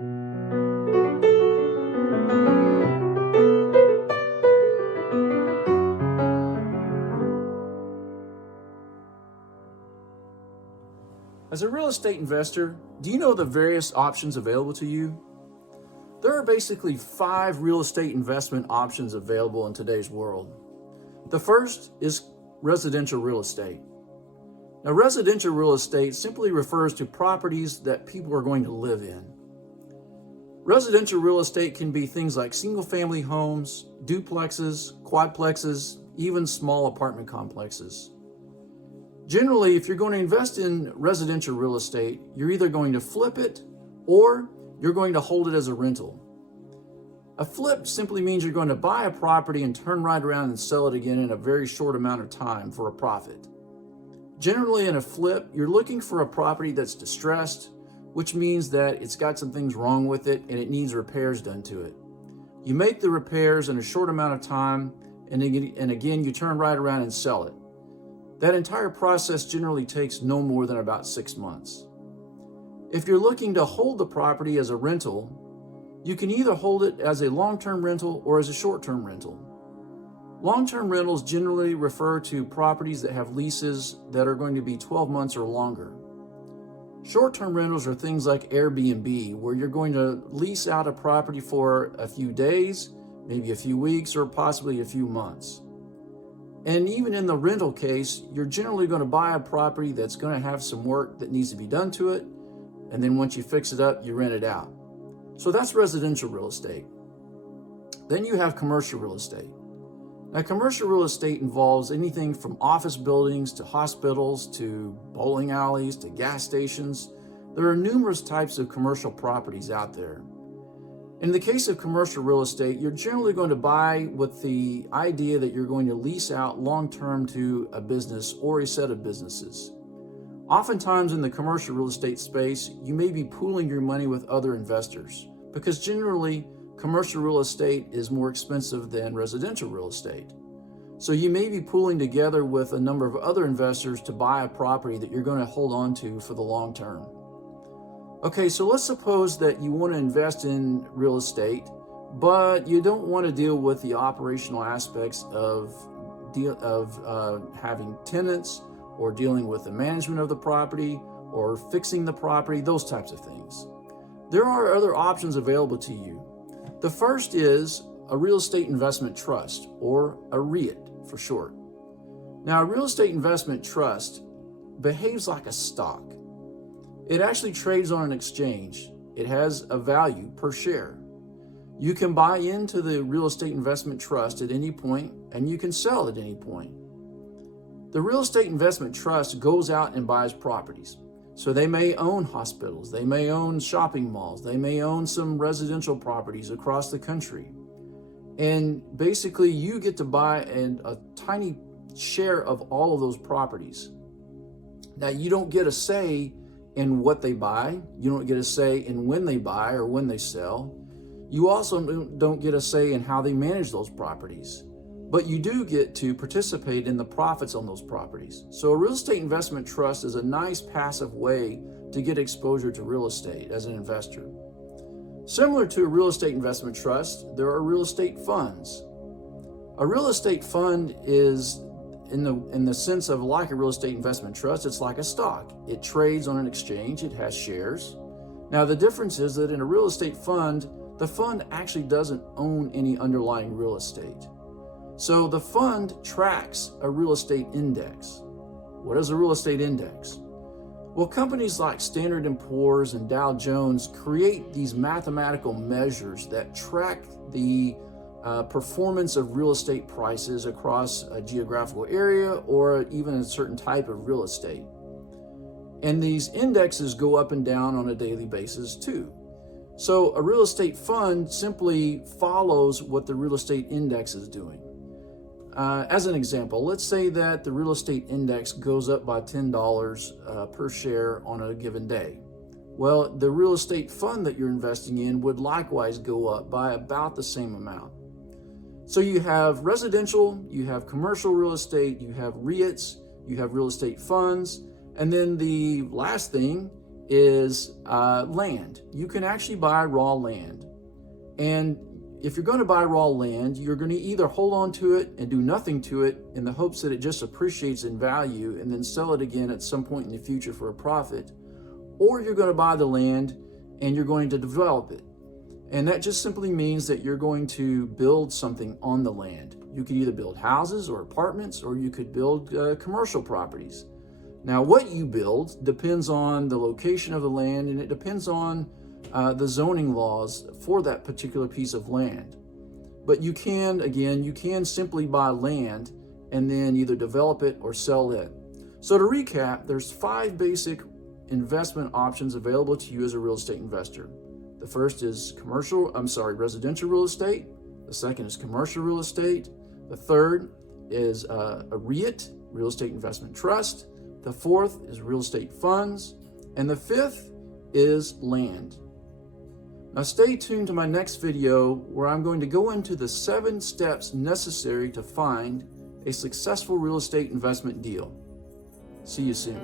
As a real estate investor, do you know the various options available to you? There are basically 5 real estate investment options available in today's world. The first is residential real estate. Now, residential real estate simply refers to properties that people are going to live in. Residential real estate can be things like single-family homes, duplexes, quadplexes, even small apartment complexes. Generally, if you're going to invest in residential real estate, you're either going to flip it or you're going to hold it as a rental. A flip simply means you're going to buy a property and turn right around and sell it again in a very short amount of time for a profit. Generally, in a flip, you're looking for a property that's distressed, which means that it's got some things wrong with it and it needs repairs done to it. You make the repairs in a short amount of time, and again, you turn right around and sell it. That entire process generally takes no more than about 6 months. If you're looking to hold the property as a rental, you can either hold it as a long-term rental or as a short-term rental. Long-term rentals generally refer to properties that have leases that are going to be 12 months or longer. Short-term rentals are things like Airbnb, where you're going to lease out a property for a few days, maybe a few weeks, or possibly a few months. And even in the rental case, you're generally going to buy a property that's going to have some work that needs to be done to it, and then once you fix it up, you rent it out. So that's residential real estate. Then you have commercial real estate. Now, commercial real estate involves anything from office buildings to hospitals to bowling alleys to gas stations. There are numerous types of commercial properties out there. In the case of commercial real estate, you're generally going to buy with the idea that you're going to lease out long-term to a business or a set of businesses. Oftentimes in the commercial real estate space, you may be pooling your money with other investors because generally commercial real estate is more expensive than residential real estate. So you may be pooling together with a number of other investors to buy a property that you're going to hold on to for the long term. Okay, so let's suppose that you want to invest in real estate, but you don't want to deal with the operational aspects of having tenants or dealing with the management of the property or fixing the property, those types of things. There are other options available to you. The first is a real estate investment trust, or a REIT for short. Now, a real estate investment trust behaves like a stock. It actually trades on an exchange. It has a value per share. You can buy into the real estate investment trust at any point, and you can sell at any point. The real estate investment trust goes out and buys properties. So they may own hospitals, they may own shopping malls, they may own some residential properties across the country. And basically you get to buy a tiny share of all of those properties. Now, you don't get a say in what they buy. You don't get a say in when they buy or when they sell. You also don't get a say in how they manage those properties, but you do get to participate in the profits on those properties. So a real estate investment trust is a nice passive way to get exposure to real estate as an investor. Similar to a real estate investment trust, there are real estate funds. A real estate fund is in the sense of like a real estate investment trust, it's like a stock. It trades on an exchange, it has shares. Now, the difference is that in a real estate fund, the fund actually doesn't own any underlying real estate. So the fund tracks a real estate index. What is a real estate index? Well, companies like Standard & Poor's and Dow Jones create these mathematical measures that track the performance of real estate prices across a geographical area or even a certain type of real estate. And these indexes go up and down on a daily basis too. So a real estate fund simply follows what the real estate index is doing. As an example, let's say that the real estate index goes up by $10 per share on a given day. Well, the real estate fund that you're investing in would likewise go up by about the same amount. So you have residential, you have commercial real estate, you have REITs, you have real estate funds, and then the last thing is land. You can actually buy raw land. And if you're going to buy raw land, you're going to either hold on to it and do nothing to it in the hopes that it just appreciates in value and then sell it again at some point in the future for a profit, or you're going to buy the land and you're going to develop it. And that just simply means that you're going to build something on the land. You could either build houses or apartments, or you could build commercial properties. Now, what you build depends on the location of the land, and it depends on the zoning laws for that particular piece of land. But you can simply buy land and then either develop it or sell it. So to recap, there's 5 basic investment options available to you as a real estate investor. The first is residential real estate. The second is commercial real estate. The third is a REIT, real estate investment trust. The fourth is real estate funds. And the fifth is land. Now stay tuned to my next video where I'm going to go into the 7 steps necessary to find a successful real estate investment deal. See you soon.